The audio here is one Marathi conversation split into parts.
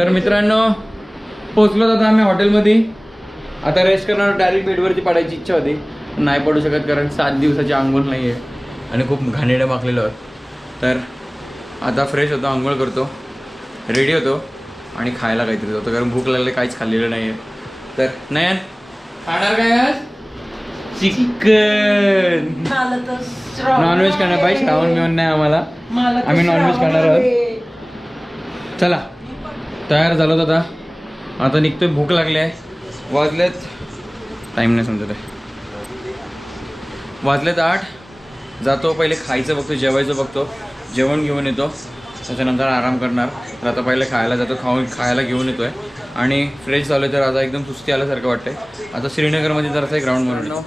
तर मित्रांनो पोचलो आता आम्ही हॉटेलमध्ये. आता रेस्ट करणार, डायरेक्ट बेडवरती पडायची इच्छा होती, नाही पडू शकत कारण 7 दिवसाची आंघोळ नाही आहे आणि खूप घाणेरडं माखलेलो आहोत. तर आता फ्रेश होतो, आंघोळ करतो, रेडी होतो आणि खायला काहीतरी होतं कारण भूक लागले, काहीच खाल्लेलं नाही आहे. तर नयन खाणार काय आज? चिकन. नॉनव्हेज खाणार पाहिजे, श्रावण मिळून नाही आम्हाला, आम्ही नॉनव्हेज खाणार आहोत. चला तयार झालो आता, आता निघतोय, भूक लागली आहे. वाजलेत, टाईम नाही समजत आहे, वाजलेत 8. जातो पहिले खायचं बघतो, जेवायचं बघतो, जेवण घेऊन येतो, त्याच्यानंतर आराम करणार. तर आता पहिले खायला जातो, खायला घेऊन येतो आहे आणि फ्रेश झालो आहे. तर आता एकदम सुस्ती आल्यासारखं वाटतंय. आता श्रीनगरमध्ये जरासं एक ग्राउंड म्हणून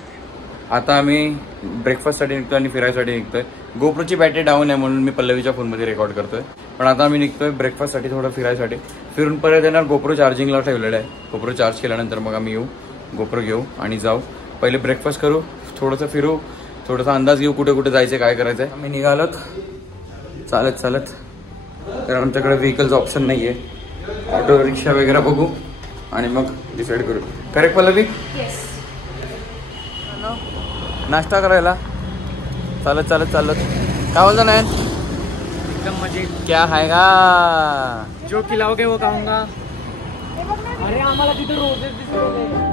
आता आम्ही ब्रेकफास्टसाठी निघतो आणि फिरायसाठी निघतो आहे. गोप्रोची बॅटरी डाऊन आहे म्हणून मी पल्लवीच्या फोनमध्ये रेकॉर्ड करतो आहे. पण आता आम्ही निघतो आहे ब्रेकफास्टसाठी, थोडं फिरायसाठी. फिरून परत येणार, गोप्रो चार्जिंगला ठेवलेलं आहे. गोप्रो चार्ज केल्यानंतर मग आम्ही येऊ, गोप्रो घेऊ आणि जाऊ. पहिले ब्रेकफास्ट करू, थोडंसं फिरू, थोडासा अंदाज घेऊ कुठे कुठे जायचं, काय करायचं आहे. आम्ही निघालोत चालत चालत, कारण आमच्याकडे व्हेकल्स ऑप्शन नाही आहे. ऑटो रिक्षा वगैरे बघू आणि मग डिसाईड करू. करेक्ट पल्लवी? नाश्ता करायला चालत चालत चालत. काय बोलतो ना? एकदम मजे. क्या खाएगा? जो खिलाओगे वो खाऊंगा. अरे आम्हाला तिथे रोजेस दिसत होते.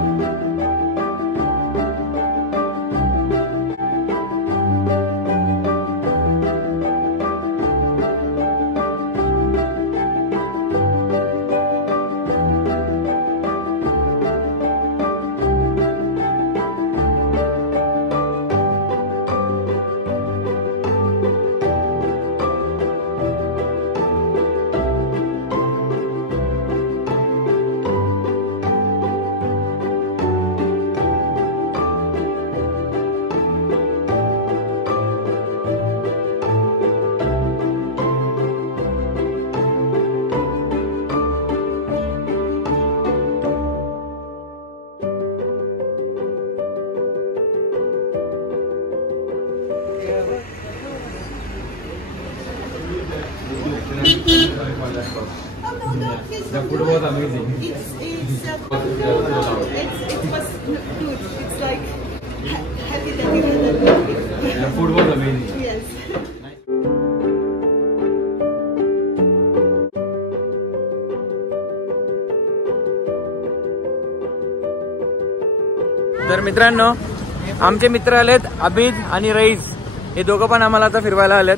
The food was amazing. It was good. It's like happy that you had that. The food was amazing. Yes. तर मित्रांनो, आमचे मित्र आलेत अभिद आणि रईस, हे दोघं पण आम्हाला आता फिरवायला आलेत.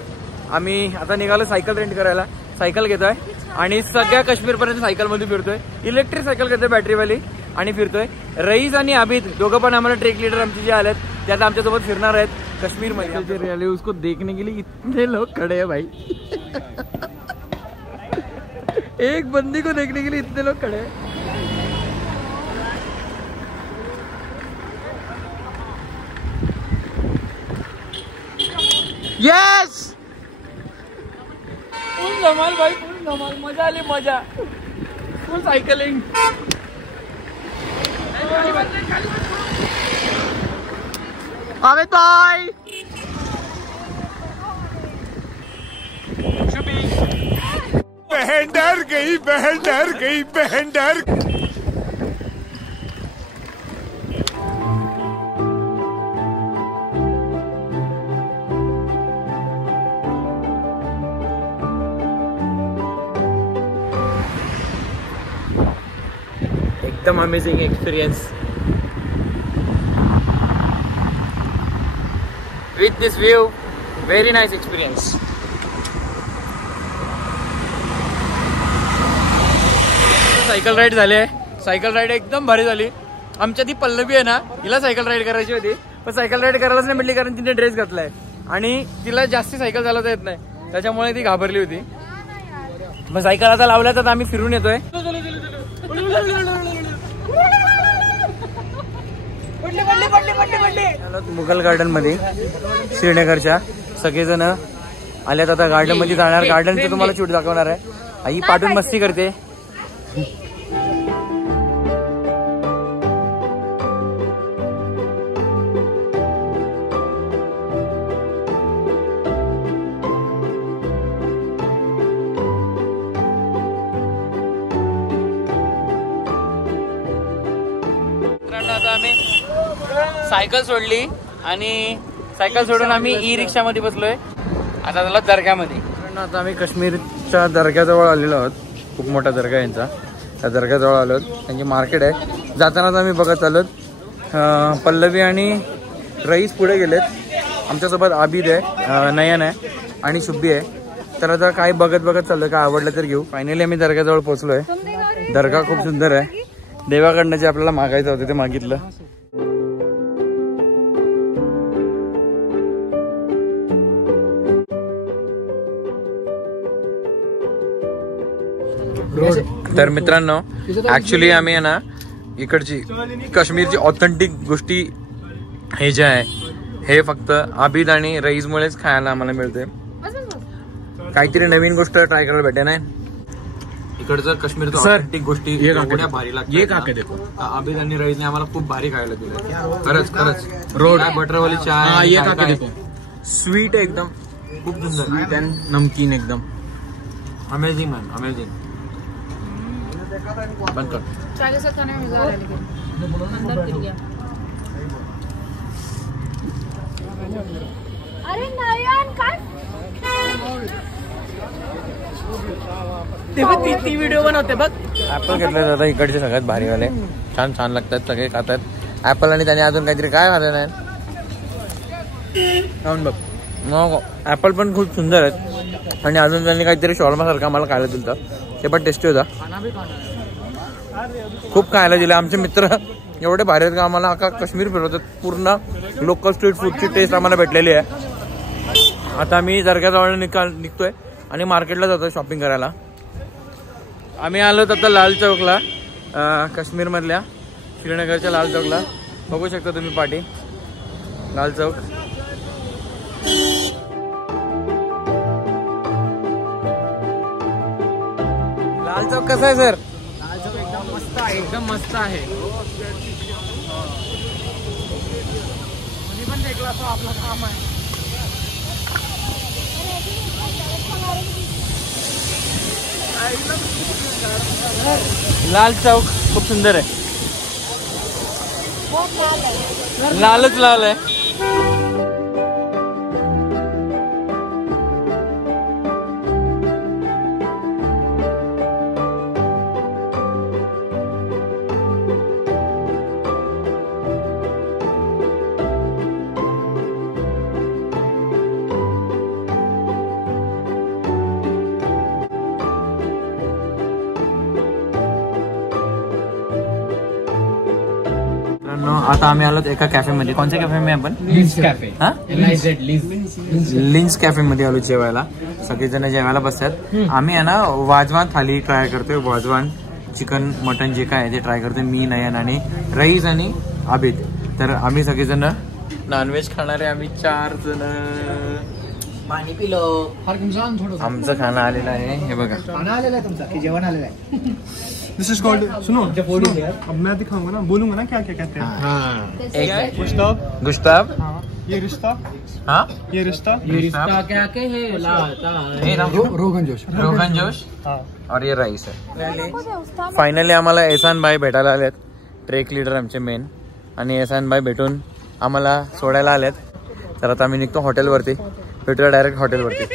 आम्ही आता निघालो सायकल रेंट करायला, सायकल घेतोय आणि सगळ्या काश्मीरपर्यंत सायकलमध्ये फिरतोय. इलेक्ट्रिक सायकल घेतोय बॅटरीवाली आणि फिरतोय. रईस आणि अभिद दोघं पण आम्हाला ट्रेक लीडर आमचे जे आलेत ते आता आमच्यासोबत फिरणार आहेत काश्मीरमध्ये. उसको देखने के लिए इतने लोग खड़े हैं भाई. एक बंदी को देखने के लिए इतने लोग खड़े हैं. यस, फुल धमाल भाई, फुल धमाल, मजा आली, मजा, फुल सायकलिंग. अबे बाय. बहन डर गई, बहन डर गई, बहन डर. एकदम amazing experience with this view. Very nice experience. Cycle ride झाली आहे, सायकल राईड एकदम भारी झाली. आमच्या ती पल्लवी आहे ना, हिला सायकल राईड करायची होती पण सायकल राईड करायलाच नाही म्हटली कारण तिने ड्रेस घातलाय आणि तिला जास्ती सायकल चालवता येत नाही, त्याच्यामुळे ती घाबरली होती. मग सायकल आता लावल्या तर आम्ही फिरून येतोय. मुघल गार्डन मध्ये श्रीनगरच्या सगळेजण आल्यात. आता गार्डन मध्ये जाणार, गार्डनचं तुम्हाला शूट दाखवणार आहे. आई पाठून मस्ती करते. आता आम्ही सायकल सोडली आणि सायकल सोडून आम्ही ई रिक्षामध्ये बसलोय आता झाला दर्ग्यामध्ये. आता आम्ही काश्मीरच्या दर्ग्याजवळ आलेलो आहोत. खूप मोठा दर्गा यांचा. त्या दर्ग्याजवळ आलो आहोत. त्यांची मार्केट आहे. जातानाच आम्ही बघत आलो. पल्लवी आणि रईस पुढे गेलेत. आमच्यासोबत आबिद आहे, नयन आहे आणि शुब्बी आहे. तर आता काय बघत चाललोय, काय आवडलं तर घेऊ. फायनली आम्ही दर्ग्याजवळ पोहोचलोय. दर्गा खूप सुंदर आहे. देवाकडनं जे आपल्याला मागायचं होतं ते मागितलं. तर मित्रांनो ऍक्च्युली आम्ही आहे ना इकडची काश्मीरची ऑथेंटिक गोष्टी हे जे आहे हे फक्त आबिद आणि रईसमुळेच खायला आम्हाला मिळते. काहीतरी नवीन गोष्ट ट्राय करायला भेटे नाही. इकडचं काश्मीरचं ऑथेंटिक गोष्टी एवढ्या भारी लागतात. आबिद आणि रईसने आम्हाला खूप भारी खायला दिलं. खरंच रोड बटरवाली चहा स्वीट आहे एकदम. खूप सुंदर नमकीन एकदम अमेझिंग मॅन अमेझिंग. बंद कर. चाय के साथ खाने में मजा आ रहा है लेकिन अंदर गिर गया. अरे नयन काय ती व्हिडिओ बनवते बघ. ऍपल घेतलं जातं इकडचे सगळ्यात भारीवाले. छान लागतात. सगळे खातात ऍपल. आणि त्याने अजून काहीतरी काय खाल्लं नाही खाऊन बघ. मग ऍपल पण खूप सुंदर आहेत. आणि अजून त्यांनी काहीतरी शॉर्मा सारखा आम्हाला खायला दिलं. ते पण टेस्टी होता. खूप खायला दिलं. आमचे मित्र एवढे भारी आहेत का आम्हाला अख्खा काश्मीर फिरवतात. पूर्ण लोकल स्ट्रीट फूडची टेस्ट आम्हाला भेटलेली आहे. आता आम्ही दर्ग्याजवळ निघतोय आणि मार्केटला जातोय शॉपिंग करायला. आम्ही आलो आता लाल चौकला. काश्मीरमधल्या श्रीनगरच्या लाल चौकला बघू शकता तुम्ही पाठी लाल चौक. लाल चौक कसा आहे सर? लाल चौक एकदम मस्त आहे. एकदम मस्त आहे. कोणी पण देखला तो आपलं काम आहे. लाल चौक खूप सुंदर आहे. लालच लाल आहे. आता आम्ही आलो एका कॅफे मध्ये. कोणत्या कॅफे मध्ये आपण? Lynch cafe. हा लिंच लिंच कॅफे मध्ये आलो जेवायला. सगळेजण जेवायला बसतात. आम्ही आहे ना वाजवान थाली ट्राय करतोय. वाजवान चिकन मटन जे काय आहे ते ट्राय करतोय. मी नयन आणि रईस आणि आबिद. तर आम्ही सगळेजण नॉनव्हेज खाणारे आम्ही 4 जण. पाणी पिलो. आमचं खाणं आलेलं आहे. हे बघा खाना आलेला आहे तुमचा की जेवण आलेलं आहे? This is called सुनो अब मैं दिखाऊंगा ना बोलूंगा ना क्या क्या कहते हैं. गुस्ताव ये रिश्ता हाँ ये रिश्ता क्या के है रोगन जोश और ये राईस आहे. फायनली आम्हाला एहसान भाई भेटायला आलेत. ट्रेक लीडर आमचे मेन. आणि एहसान भाई भेटून आम्हाला सोडायला आलेत. तर आता आम्ही निघतो हॉटेलवरती. भेटूया डायरेक्ट हॉटेलवरती.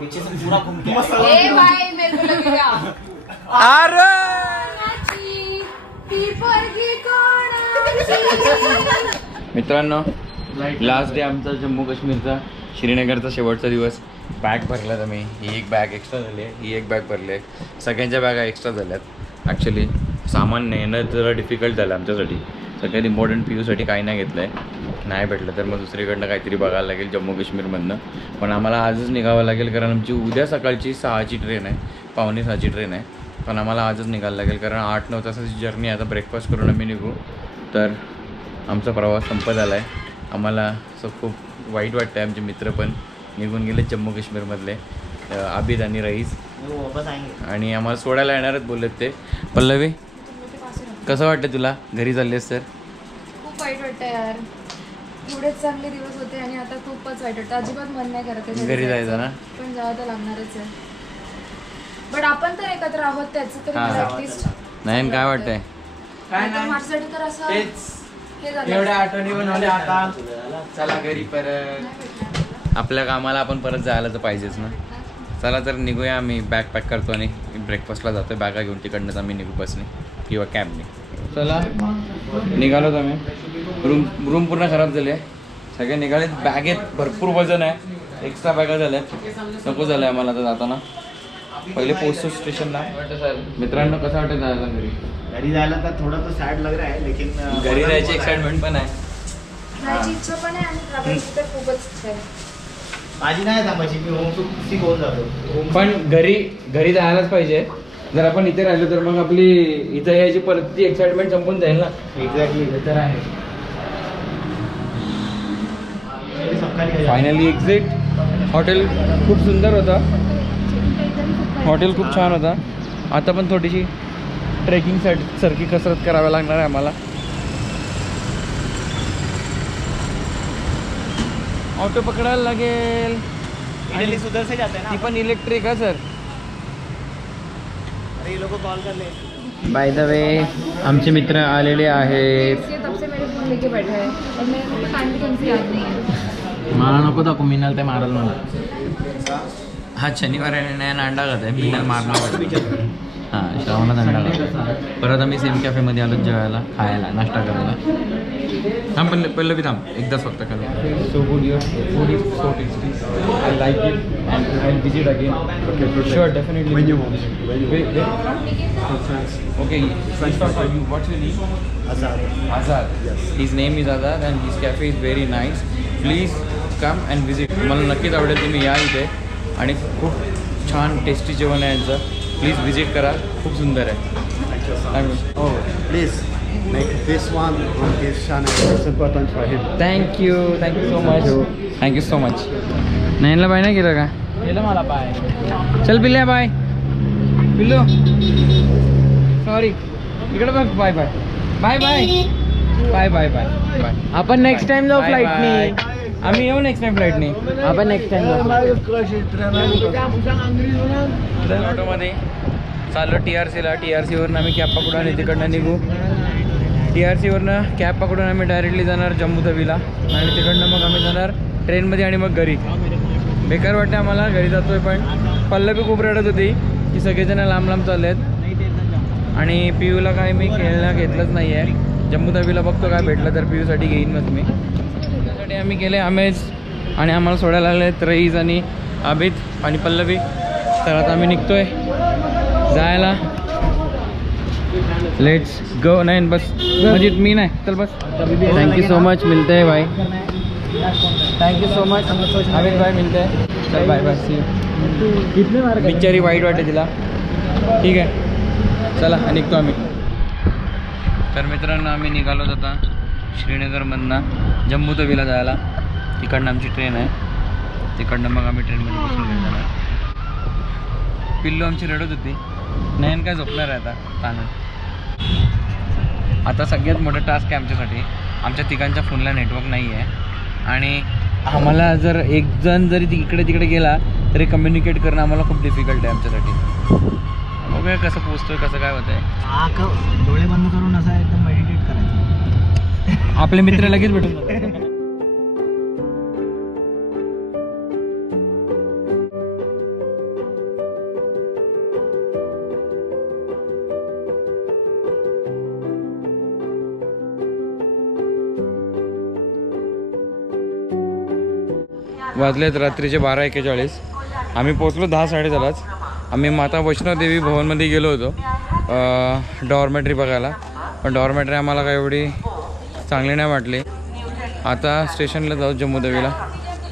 पीछे से पूरा घूम के ए भाई मेरे को लगेगा. अरे मित्रांनो लास्ट डे आमचा जम्मू काश्मीरचा श्रीनगरचा शेवटचा दिवस. बॅग भरल्यात आम्ही. ही एक बॅग एक्स्ट्रा झाली आहे. ही एक बॅग भरली आहे. सगळ्यांच्या बॅगा एक्स्ट्रा झाल्यात. ॲक्च्युली सामान नेणं जरा डिफिकल्ट झालं आमच्यासाठी. सगळ्यात इम्पॉर्टंट पीयूसाठी काही नाही घेतलं आहे. नाही भेटलं तर मग दुसरीकडनं काहीतरी बघायला लागेल जम्मू काश्मीरमधनं. पण आम्हाला आजच निघावं लागेल कारण आमची उद्या सकाळची 6ची ट्रेन आहे. 5:45ची ट्रेन आहे. पण आम्हाला आजच निघायला लागेल कारण 8-9 तासाची जर्नी. आता ब्रेकफास्ट करून आम्ही निघू. तर आमचा प्रवास संपत आला आहे. आम्हाला असं खूप वाईट वाटतं आहे. आमचे मित्र पण निघून गेले जम्मू काश्मीरमधले, आबिद आणि रईस, आणि आम्हाला सोडायला येणारच बोललेत ते. पल्लवी, कसं वाटतं तुला घरी चाललेस तर? खूप वाईट वाटतं यार, एवढेच चांगले दिवस होते आणि आता खूपच वाईट वाटतं. अजिबात मन नाही करत आहे घरी जायचं ना, पण जावं तर लागणारच आहे. बट आपण तर एकत्र आहोत त्याचं तरी ॲटलिस्ट. नाही काय वाटतंय? माझ्यासाठी तर असं हे झालं. एवढ्या आठवणी बनवल्या आता, चला घरी परत. आपल्या कामाला आपण परत जायला तर पाहिजेच ना. चला तर निघूया. आम्ही बॅग पॅक करतो आणि ब्रेकफास्टला जातो. बॅगा घेऊन तिकडनंच आम्ही निघू बसने किंवा कॅबने. चला निघालोत आम्ही. रूम पूर्ण खराब झाली आहे. सगळे निघालेत. बॅगेत भरपूर वजन आहे, एक्स्ट्रा बॅगा झाल्यात. नको झालं आहे आम्हाला आता जाताना. पहिले पोहोचतो स्टेशनला. मित्रांनो कसं वाटतं जायला घरी? घरी जायला तर थोडा तो सॅड लग रहा है, लेकिन घरी जायची एक्साइटमेंट पण आहे, जायची इच्छा पण आहे आणि ट्रॅव्हलिंगची तर खूपच आहे. माझी नाही थांबायची, मी होम सिक होऊन जातो. पण घरी जायलाच पाहिजे. जर आपण इथे राहिलो तर मग आपली इथं यायची परत ती एक्साइटमेंट संपून जाईल ना. एक्झॅक्टली ते तर आहे. Finally exit. हॉटेल खूप सुंदर होता, हॉटेल खूप छान होता. आता पण थोडीशी ट्रेकिंग सारखी कसरत करावी लागणार आहे आम्हाला. ऑटो पकडायला लागेल. इडली सुधर से जाते हैं ना. ती पण इलेक्ट्रिक आहे सर. अरे ये लोग कॉल कर ले. बाय द वे आमचे मित्र आलेले आहेत. तब से मेरे फोन लेके बैठा है और मेरे टाइम भी कहीं याद नहीं है. मला नको दाखव, मिनल ते मारल मला. हा शनिवार आहे, नाही अंडा खात आहे. मिनल मारणार. हां श्रावणात अंडा खात. परत आम्ही सेम कॅफेमध्ये आलो जेवायला, खायला, नाश्ता करायला. थांब पल्लवी बी थांब एकदाच फक्त खाली. So good your food is so tasty. I like it and I will visit again. Sure definitely. When you want. Okay, first of all, what's your name? Azad. Yes. His name is Azad and his cafe is very nice. Please come and visit. मला नक्कीच आवडेल, तुम्ही या इथे. आणि खूप छान टेस्टी जेवण आहे यांचं. प्लीज विजिट करा, खूप सुंदर आहे. Oh, please make this one on his channel. It's important for him. Thank you so much. Thank you so much. नयनला बाय नाही केलं का? केलं मला बाय. चल पिल्ल्या बाय. पिल्लू सॉरी इकडे बघ. Bye bye bye bye bye bye bye. आपण नेक्स्ट टाइम जाऊ फ्लाईटनी. आम्ही येऊ नेक्स्ट टाइम फ्लाईटनी. आपण नेक्स्ट टाइम जाऊ. ऑटोमध्ये चाललो TRCला. TRCवरनं आम्ही कॅब पकडून आणि तिकडनं निघू. TRCवरनं कॅब पकडून आम्ही डायरेक्टली जाणार जम्मू तवीला आणि तिकडनं मग आम्ही जाणार ट्रेनमध्ये आणि मग घरी. बेकार वाटतं आम्हाला, घरी जातो आहे. पण पल्लवी खूप रडत होती की सगळेजण लांब लांब चालले आहेत आणि पियूला काय मी खेळणं घेतलंच नाही आहे. जम्मू तवीला बघतो काय भेटलं तर पियूसाठी घेईन मग मी. त्यासाठी आम्ही गेले आमेज आणि आम्हाला सोडायला आले आहेत रईस आणि आबिद आणि पल्लवी. तर आता आम्ही निघतो आहे जायला. Let's go. नाही बस म्हणजे मी नाही, चल बस. Thank you so much. मिलते है भाई. थँक्यू सो मच आबिद भाई. मिलते है. चल बाय बाय. C you. बिचारी वाईट वाटते तिला. ठीक आहे चला निघतो आम्ही. तर मित्रांनो आम्ही निघालो आता श्रीनगरमधनं जम्मू तवीला जायला. तिकडनं आमची ट्रेन आहे. तिकडनं मग आम्ही ट्रेनमध्ये बसून घेऊन जाणार. पिल्लू आमची रडत होती. नयन काय झोपणार आहे आता ताणत. आता सगळ्यात मोठा टास्क आहे आमच्यासाठी. आमच्या तिघांच्या फोनला नेटवर्क नाही आहे आणि आम्हाला जर एक जण जरी इकडे तिकडे गेला तरी कम्युनिकेट करणं आम्हाला खूप डिफिकल्ट आहे आमच्यासाठी. बघूया कसं पोचतोय, कसं काय होतं आहे. डोळे बंद करून असं एकदम मेडिटेट करायचं. आपले मित्र लगेच भेटून जातात. वाजलेत रात्रीचे 12:41. आम्ही पोचलो 10-10:30. आम्ही माता वैष्णोदेवी भवनमध्ये गेलो होतो डॉर्मेटरी बघायला. पण डॉर्मेटरी आम्हाला काय एवढी चांगली नाही वाटली. आता स्टेशनला जाऊ जम्मू तवीला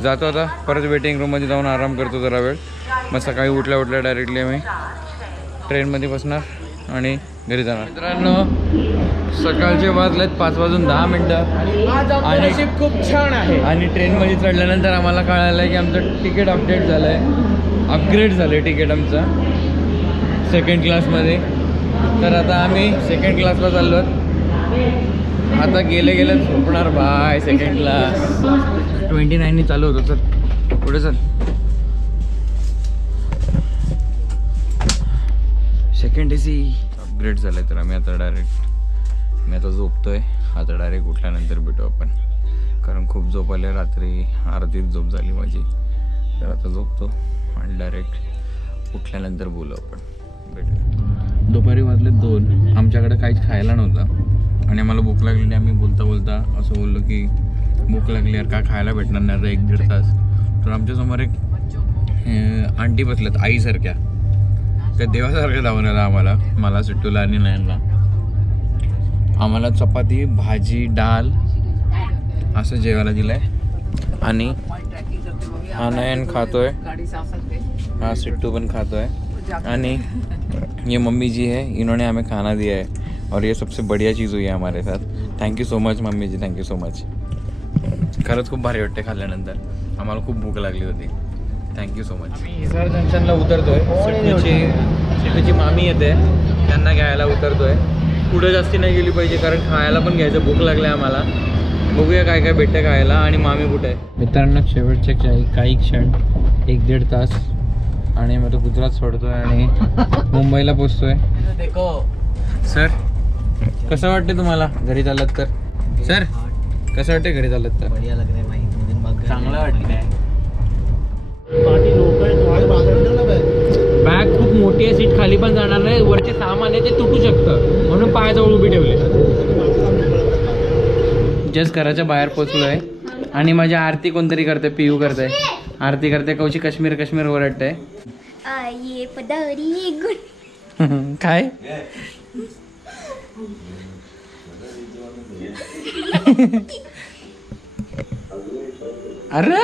जातो. आता परत वेटिंग रूममध्ये जाऊन आराम करतो जरा वेळ. मग सकाळी उठल्या डायरेक्टली आम्ही ट्रेनमध्ये बसणार आणि घरी जाणार. मित्रांनो सकाळचे वाजलेत 5:10 आणि खूप छान आहे. आणि ट्रेनमध्ये चढल्यानंतर आम्हाला कळालं आहे की आमचं तिकीट अपडेट झालं आहे, अपग्रेड झालं आहे तिकीट आमचं सेकंड क्लासमध्ये. तर आता आम्ही सेकंड क्लासला चाललो आहोत. आता गेले झोपणार बाय. सेकंड क्लास 29 चालू होतो. चल पुढे चल. सेकंड AC अपग्रेड झालं आहे. तर आम्ही आता मी आता झोपतोय. आता डायरेक्ट उठल्यानंतर भेटू आपण, कारण खूप झोप आले. रात्री अर्धीच झोप झाली माझी. तर आता झोपतो आणि डायरेक्ट उठल्यानंतर बोलू आपण, भेटू. दुपारी वाजले 2. आमच्याकडे काहीच खायला नव्हतं आणि आम्हाला भूक लागलेली. आम्ही बोलता असं बोललो की भूक लागली यार, का खायला भेटणार नाही आता 1-1.5 तास. तर आमच्यासमोर एक आंटी बसल्यात आईसारख्या. त्या देवासारखं धावून आला आम्हाला, मला, सिट्टूला आणि नयनला. आम्हाला चपाती, भाजी, डाळ असं जेवायला दिलं आहे. आणि हा नयन खातोय, हा सिट्टू पण खातोय. आणि ये मम्मी जी है, इन्होंने हमें खाना दिया है और ये सबसे बढ़िया चीज़ हुई है हमारे साथ. थँक्यू सो मच मम्मी जी, थँक्यू सो मच. खरंच खूप भारी वाटते खाल्ल्यानंतर. आम्हाला खूप भूक लागली होती. Thank you so much. आम्ही हिसार जंक्शनला उतरतोय. सिट्टूची मामी येते, त्यांना घ्यायला उतरतोय. पुढे जास्ती नाही गेली पाहिजे कारण खायला पण घ्यायचं, भूक लागली आम्हाला. बघूया काय काय भेटतं खायला. आणि मामी कुठे आहे. मित्रांनो शेवटचे काही क्षण 1-1.5 तास आणि मग तो गुजरात सोडतोय आणि मुंबईला पोचतोय. सर कसं वाटतं तुम्हाला घरी चालत तर? सर कसं वाटतं घरी चालत तर? चांगलं वाटतंय. बॅग खूप मोठी आहे, सीट खाली पण जाणार नाही. वरचे सामान आहे ते तुटू शकतं, म्हणून पायाजवळ उभी ठेवले. जस्ट घराच्या बाहेर पोचलोय आणि माझी आरती कोणतरी करते, पियू करते, आरती करते. कौची काश्मीर ओरडते. ये पदारी गुण काय अरे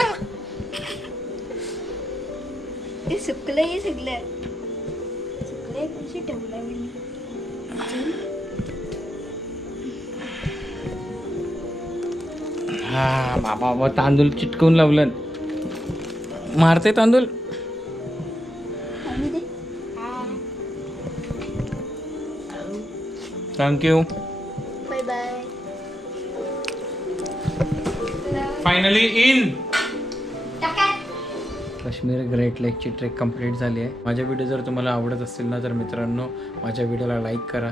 ते सुकलंय सगळं. सुकलंय कशी ठेवलं मी. हा बाबा तांदूळ चिटकवून लावलं. मारते तांदूळ. Thank you. Bye bye. Finally in Kashmir great लेकची ट्रेक कंप्लीट झाली आहे. माझ्या व्हिडिओ जर तुम्हाला आवडत असतील ना तर मित्रांनो माझ्या व्हिडिओला लाईक करा,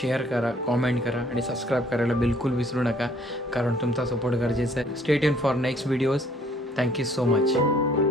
शेअर करा, कॉमेंट करा आणि सबस्क्राईब करायला बिलकुल विसरू नका, कारण तुमचा सपोर्ट गरजेचा आहे. Stay tune for next videos. Thank you so much.